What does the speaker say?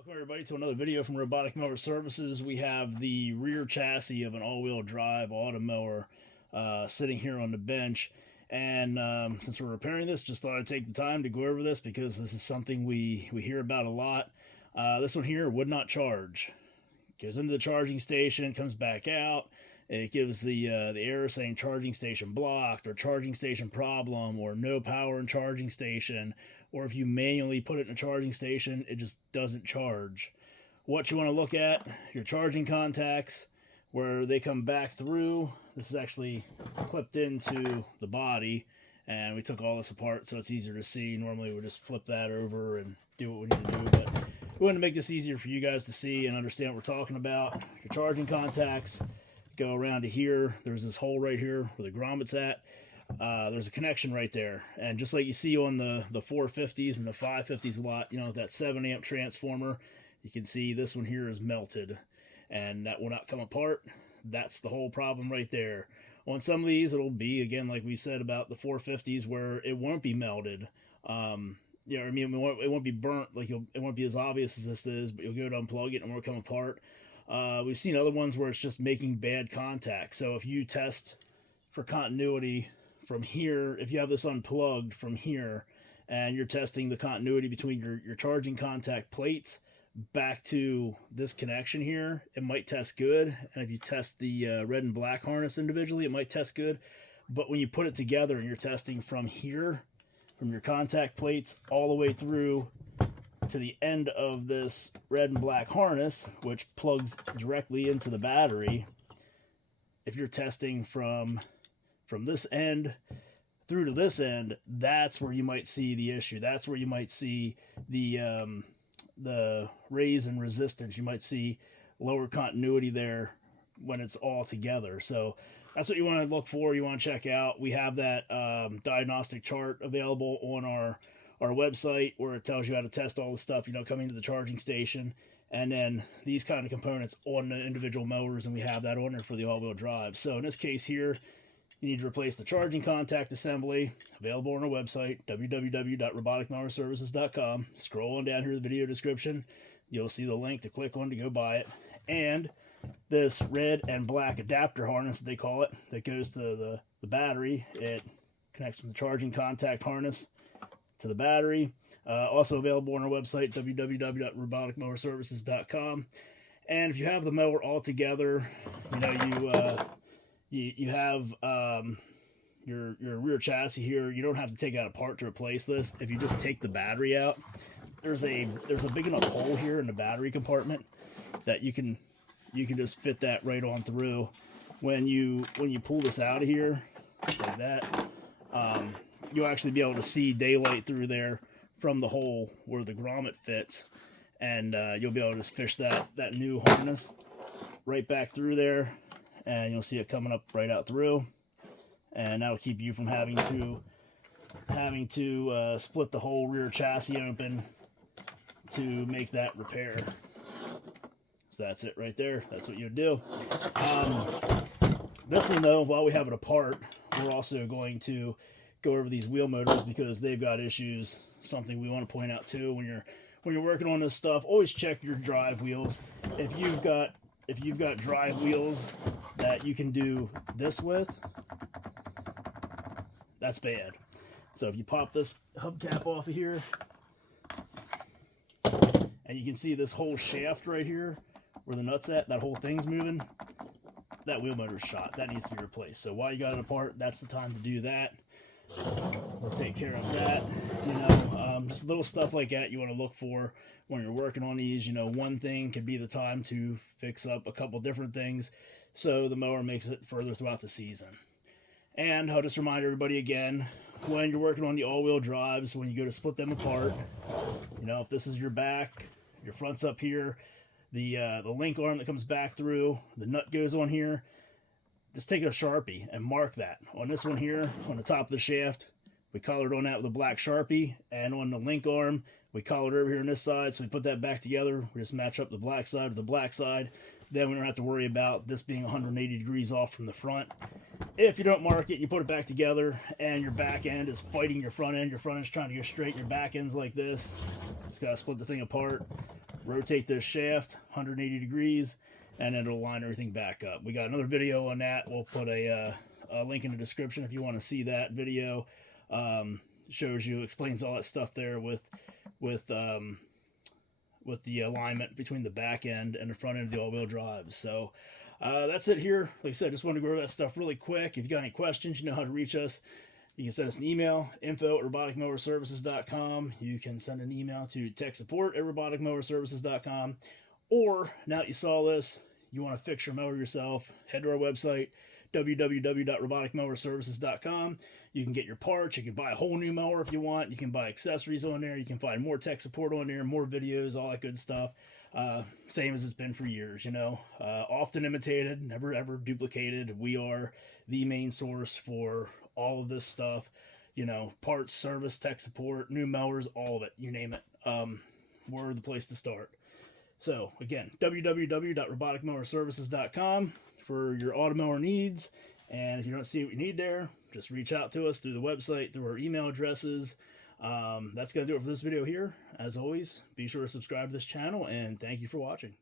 Welcome everybody to another video from Robotic Mower Services. We have the rear chassis of an all-wheel drive Automower sitting here on the bench, and since we're repairing this, just thought I'd take the time to go over this because this is something we hear about a lot. This one here would not charge. Goes into the charging station, comes back out. It gives the error saying charging station blocked, or charging station problem, or no power in charging station, or if you manually put it in a charging station, it just doesn't charge. What you want to look at, your charging contacts, where they come back through. This is actually clipped into the body, and we took all this apart so it's easier to see. Normally we just flip that over and do what we need to do, but we want to make this easier for you guys to see and understand what we're talking about. Your charging contacts go around to here. There's this hole right here where the grommet's at. There's a connection right there, and just like you see on the 450s and the 550s a lot, you know, that 7 amp transformer, you can see this one here is melted and that will not come apart. That's the whole problem right there. On some of these it'll be, again, like we said about the 450s, where it won't be melted. You know, I mean, it won't be burnt, like it won't be as obvious as this is, but you'll go to unplug it and it won't come apart. We've seen other ones where it's just making bad contact. So if you test for continuity from here, if you have this unplugged from here and you're testing the continuity between your charging contact plates back to this connection here, it might test good. And if you test the red and black harness individually, it might test good. But when you put it together and you're testing from here, from your contact plates all the way through to the end of this red and black harness, which plugs directly into the battery, if you're testing from this end through to this end, that's where you might see the issue. That's where you might see the raise in resistance. You might see lower continuity there when it's all together. So that's what you want to look for. You want to check out. We have that diagnostic chart available on our website, where it tells you how to test all the stuff, you know, coming to the charging station, and then these kind of components on the individual mowers, and we have that on there for the all-wheel drive. So in this case here, you need to replace the charging contact assembly, available on our website, www.roboticmowerservices.com. Scroll on down here to the video description. You'll see the link to click on to go buy it. And this red and black adapter harness, they call it, that goes to the battery. It connects from the charging contact harness to the battery. Also available on our website, www.roboticmowerservices.com. And if you have the mower all together, you know, you have your rear chassis here. You don't have to take out a part to replace this. If you just take the battery out, there's a big enough hole here in the battery compartment that you can just fit that right on through. When you pull this out of here like that, you'll actually be able to see daylight through there from the hole where the grommet fits, and you'll be able to just fish that new harness right back through there, and you'll see it coming up right out through, and that'll keep you from having to split the whole rear chassis open to make that repair. So that's it right there. That's what you do. This one though, while we have it apart, we're also going to go over these wheel motors because they've got issues. Something we want to point out too, when you're working on this stuff, always check your drive wheels. If you've got drive wheels that you can do this with, that's bad. So if you pop this hubcap off of here, and you can see this whole shaft right here where the nut's at, that whole thing's moving, that wheel motor's shot. That needs to be replaced. So while you got it apart, that's the time to do that. We'll take care of that. You know, just little stuff like that you want to look for when you're working on these. You know, one thing could be the time to fix up a couple different things so the mower makes it further throughout the season. And I'll just remind everybody again, when you're working on the all-wheel drives, when you go to split them apart, you know, if this is your back, your front's up here, the link arm that comes back through, the nut goes on here, just take a Sharpie and mark that. On this one here, on the top of the shaft, we colored on that with a black Sharpie, and on the link arm, we colored over here on this side, so we put that back together. We just match up the black side with the black side. Then we don't have to worry about this being 180 degrees off from the front. If you don't mark it, you put it back together, and your back end is fighting your front end's trying to go straight, your back end's like this. Just gotta split the thing apart, rotate this shaft 180 degrees, and it'll line everything back up. We got another video on that. We'll put a link in the description if you want to see that video. Shows you, explains all that stuff there with the alignment between the back end and the front end of the all-wheel drive. So that's it here. Like I said, just wanted to go over that stuff really quick. If you got any questions, you know how to reach us. You can send us an email, info@roboticmowerservices.com. You can send an email to tech support@roboticmowerservices.com. Or, now that you saw this, you want to fix your mower yourself, head to our website, www.roboticmowerservices.com. You can get your parts. You can buy a whole new mower if you want. You can buy accessories on there. You can find more tech support on there, more videos, all that good stuff. Same as it's been for years, you know. Often imitated, never ever duplicated. We are the main source for all of this stuff. You know, parts, service, tech support, new mowers, all of it. You name it. We're the place to start. So, again, www.roboticmowerservices.com for your Automower needs. And if you don't see what you need there, just reach out to us through the website, through our email addresses. That's going to do it for this video here. As always, be sure to subscribe to this channel, and thank you for watching.